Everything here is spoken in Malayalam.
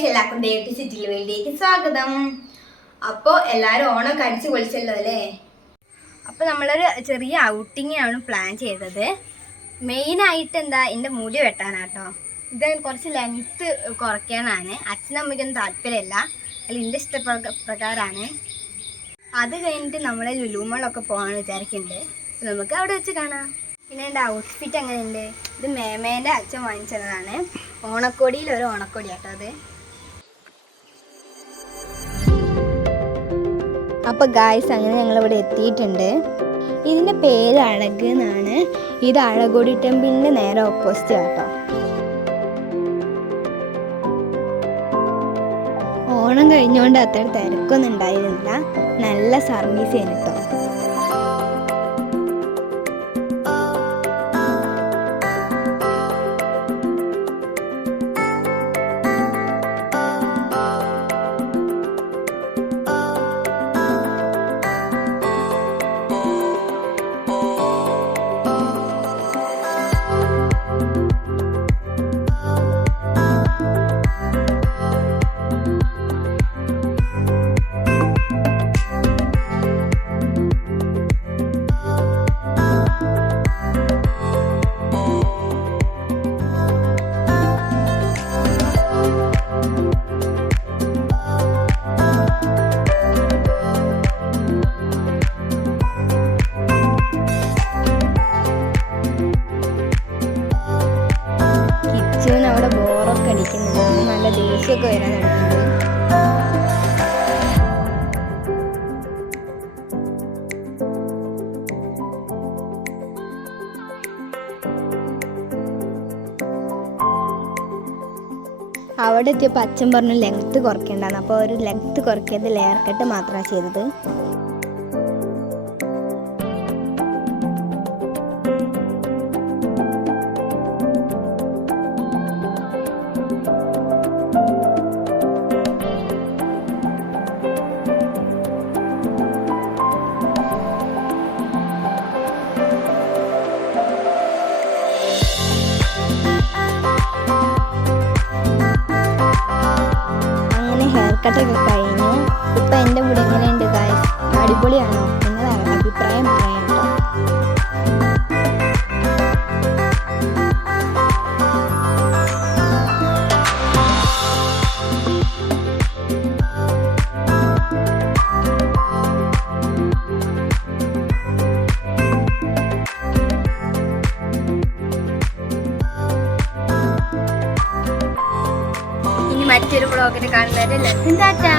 ഗൈസ്, എല്ലാവർക്കും ഡേറ്റ് സിറ്റിയിൽ വേണ്ടിയേക്ക് സ്വാഗതം. അപ്പോൾ എല്ലാവരും ഓണമൊക്കെ അടിച്ച് പൊളിച്ചല്ലോ അല്ലേ? അപ്പോൾ നമ്മളൊരു ചെറിയ ഔട്ടിങ്ങാണ് പ്ലാൻ ചെയ്തത്. മെയിനായിട്ട് എന്താ, എൻ്റെ മുടി വെട്ടാനാട്ടോ. ഇത് കുറച്ച് ലെങ്ത്ത് കുറയ്ക്കാനാണ്. അച്ഛനമ്മയ്ക്കൊന്നും താല്പര്യമില്ല, അതിൽ എൻ്റെ ഇഷ്ടപ്രകാരമാണ്. അത് കഴിഞ്ഞിട്ട് നമ്മളെ ലുലുമോളൊക്കെ പോകാമെന്ന് വിചാരിക്കുന്നുണ്ട്. നമുക്ക് അവിടെ വെച്ച് കാണാം. പിന്നെ എൻ്റെ ഔട്ട്ഫിറ്റ് എങ്ങനെയുണ്ട്? ഇത് മേമേൻ്റെ അച്ഛൻ വാങ്ങിച്ചതാണ്. ഓണക്കോടിയിൽ ഒരു ഓണക്കോടി ആട്ടോ അത്. അപ്പോൾ ഗായ്സ്, അങ്ങനെ ഞങ്ങളിവിടെ എത്തിയിട്ടുണ്ട്. ഇതിൻ്റെ പേര് അഴക് എന്നാണ്. ഇത് അഴകൊടി ടെമ്പിളിൻ്റെ നേരെ ഓപ്പോസിറ്റ് ആട്ടോ. ഓണം കഴിഞ്ഞുകൊണ്ട് അത്ര തിരക്കൊന്നും ഉണ്ടായിരുന്നില്ല. നല്ല സർവീസ് ചെയ്തിട്ടോ. അവിടെ ബോറൊക്കെ അടിക്കുന്നുണ്ട്. നല്ല ദേഷ്യമൊക്കെ വരാൻ തുടങ്ങിയിട്ടുണ്ട്. അവിടെ എത്തിയപ്പോൾ അച്ഛൻ പറഞ്ഞു ലെങ്ത്ത് കുറയ്ക്കേണ്ടെന്ന്. അപ്പോൾ ഒരു ലെങ്ത്ത് കുറയ്ക്കിയത് ലെയർ കട്ട് മാത്രമാണ് ചെയ്തത്. കട്ടൊക്കെ കഴിഞ്ഞു. ഇപ്പം എൻ്റെ മുടി എങ്ങനെയുണ്ട് ഗായ്സ്? അടിപൊളിയാണോ? നിങ്ങളുടെ അഭിപ്രായം പറയാം കേട്ടോ. മറ്റൊരു വ്ളോഗിൽ കാണുന്നവരെ ടാറ്റാ.